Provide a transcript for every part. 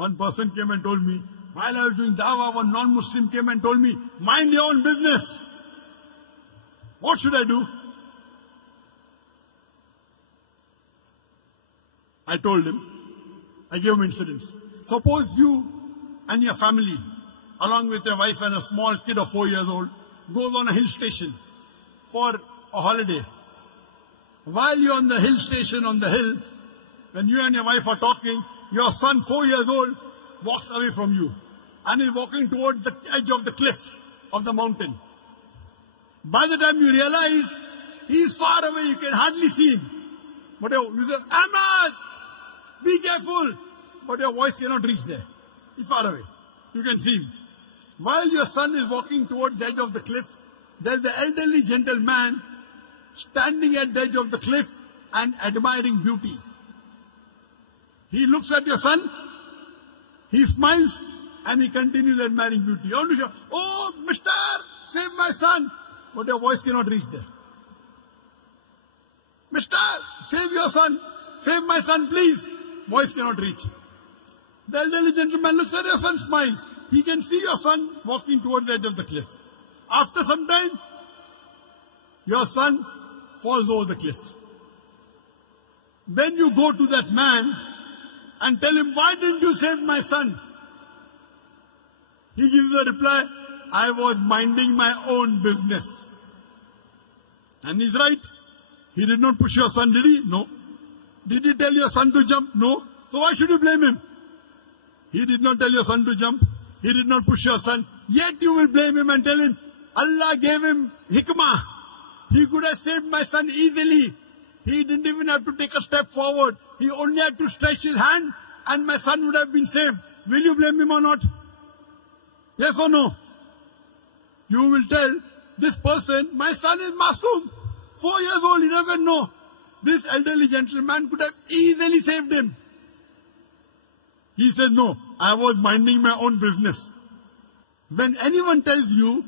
One person came and told me, while I was doing dawah, one non-Muslim came and told me, mind your own business. What should I do? I told him, I gave him incidents. Suppose you and your family, along with your wife and a small kid of 4 years old, goes on a hill station for a holiday. While you're on the hill station, on the hill, when you and your wife are talking, your son, 4 years old, walks away from you and is walking towards the edge of the cliff of the mountain. By the time you realize, he is far away, you can hardly see him. But you say, Ahmad, be careful. But your voice cannot reach there. He's far away. You can see him. While your son is walking towards the edge of the cliff, there's the elderly gentleman standing at the edge of the cliff and admiring beauty. He looks at your son, he smiles, and he continues admiring beauty. You want to shout, oh, mister, save my son. But your voice cannot reach there. Mister, save your son. Save my son, please. Voice cannot reach. The elderly gentleman looks at your son, smiles. He can see your son walking towards the edge of the cliff. After some time, your son falls over the cliff. When you go to that man and tell him, why didn't you save my son? He gives the reply, I was minding my own business. And he's right. He did not push your son, did he? No. Did he tell your son to jump? No. So why should you blame him? He did not tell your son to jump. He did not push your son. Yet you will blame him and tell him, Allah gave him hikmah. He could have saved my son easily. He didn't even have to take a step forward. He only had to stretch his hand and my son would have been saved. Will you blame him or not? Yes or no? You will tell this person, my son is masoom. 4 years old, he doesn't know. This elderly gentleman could have easily saved him. He says, no, I was minding my own business. When anyone tells you,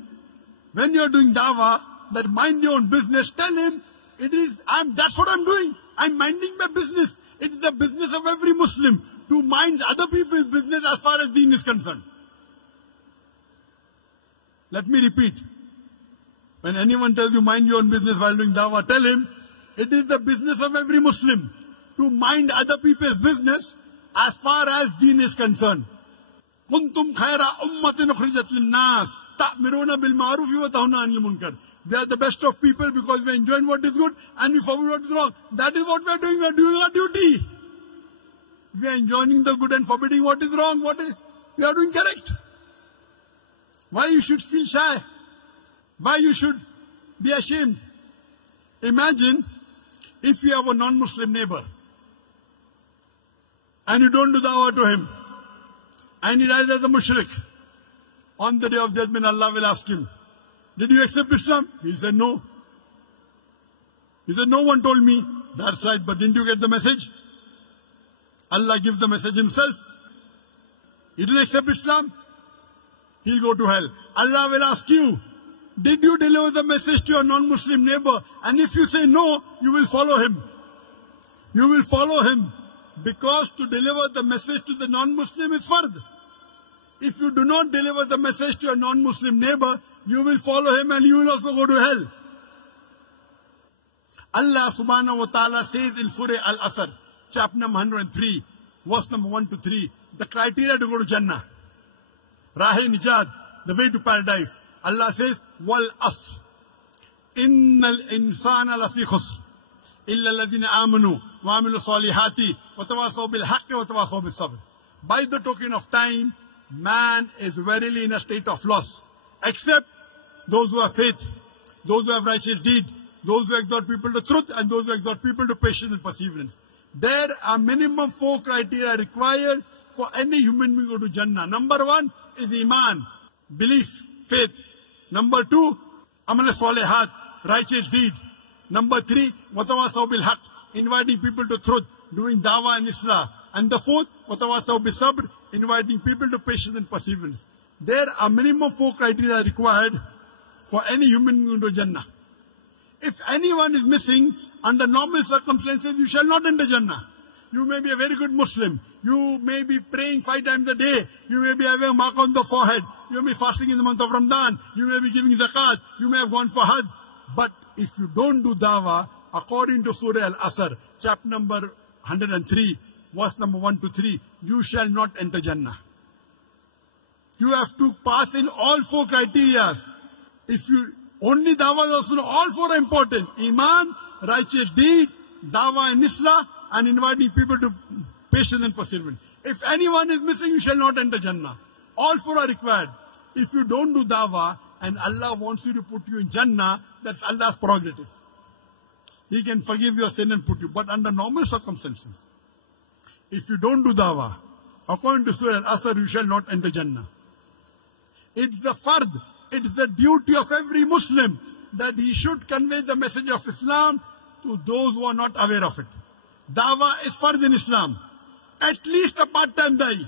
when you're doing dawah, that mind your own business, tell him, that's what I'm doing. I'm minding my business. It is the business of every Muslim to mind other people's business as far as deen is concerned. Let me repeat. When anyone tells you mind your own business while doing dawah, tell him, it is the business of every Muslim to mind other people's business as far as deen is concerned. كُنْتُمْ خَيْرَ أُمَّةٍ أُخْرِجَتْ لِلنَّاسِ تَأْمِرُونَ بِالْمَعْرُوفِ وَتَنْهَوْنَ عَنِ الْمُنْكَرِ. We are the best of people because we are enjoying what is good and we forbid what is wrong. That is what we are doing. We are doing our duty. We are enjoying the good and forbidding what is wrong. We are doing correct. Why you should feel shy? Why you should be ashamed? Imagine if you have a non-Muslim neighbor and you don't do dawah to him and he dies as a mushrik. On the day of judgment, Allah will ask him, did you accept Islam? He said, no. He said, no one told me. That's right, but didn't you get the message? Allah gives the message himself. He didn't accept Islam. He'll go to hell. Allah will ask you, did you deliver the message to your non-Muslim neighbor? And if you say no, you will follow him. You will follow him. Because to deliver the message to the non-Muslim is fard. If you do not deliver the message to a non-Muslim neighbor, you will follow him and you will also go to hell. Allah subhanahu wa ta'ala says in Surah Al-Asr, chapter number 103, verse number 1 to 3, the criteria to go to Jannah. Rahe Nijat, the way to paradise. Allah says, Wal Asr. Innal insana lafi khusr. Illa alladhina amanu wa amilu salihati wa tawasaw bil haqqi wa tawasaw bis sabr. By the token of time, man is verily in a state of loss. Except those who have faith, those who have righteous deed, those who exhort people to truth, and those who exhort people to patience and perseverance. There are minimum 4 criteria required for any human being to go to Jannah. Number 1 is Iman, belief, faith. Number 2, Amal Salihat, righteous deed. Number 3, Watawasaw bil Haq, inviting people to truth, doing dawah and islah. And the 4th, Watawasaw bil Sabr, inviting people to patience and perseverance. There are minimum 4 criteria required for any human being to Jannah. If anyone is missing, under normal circumstances, you shall not enter Jannah. You may be a very good Muslim. You may be praying 5 times a day. You may be having a mark on the forehead. You may be fasting in the month of Ramadan. You may be giving zakat. You may have gone for Hajj. But if you don't do dawah, according to Surah Al-Asr, chapter number 103, verse number 1 to 3, you shall not enter Jannah. You have to pass in all 4 criteria. If you only dawah is also, all 4 are important. Iman, righteous deed, dawah and islah, and inviting people to patience and perseverance. If anyone is missing, you shall not enter Jannah. All 4 are required. If you don't do dawah and Allah wants you to put you in Jannah, that's Allah's prerogative. He can forgive your sin and put you. But under normal circumstances, if you don't do dawah, according to Surah Al-Asr, you shall not enter Jannah. It's the fard, it's the duty of every Muslim that he should convey the message of Islam to those who are not aware of it. Dawah is fard in Islam. At least a part-time da'i.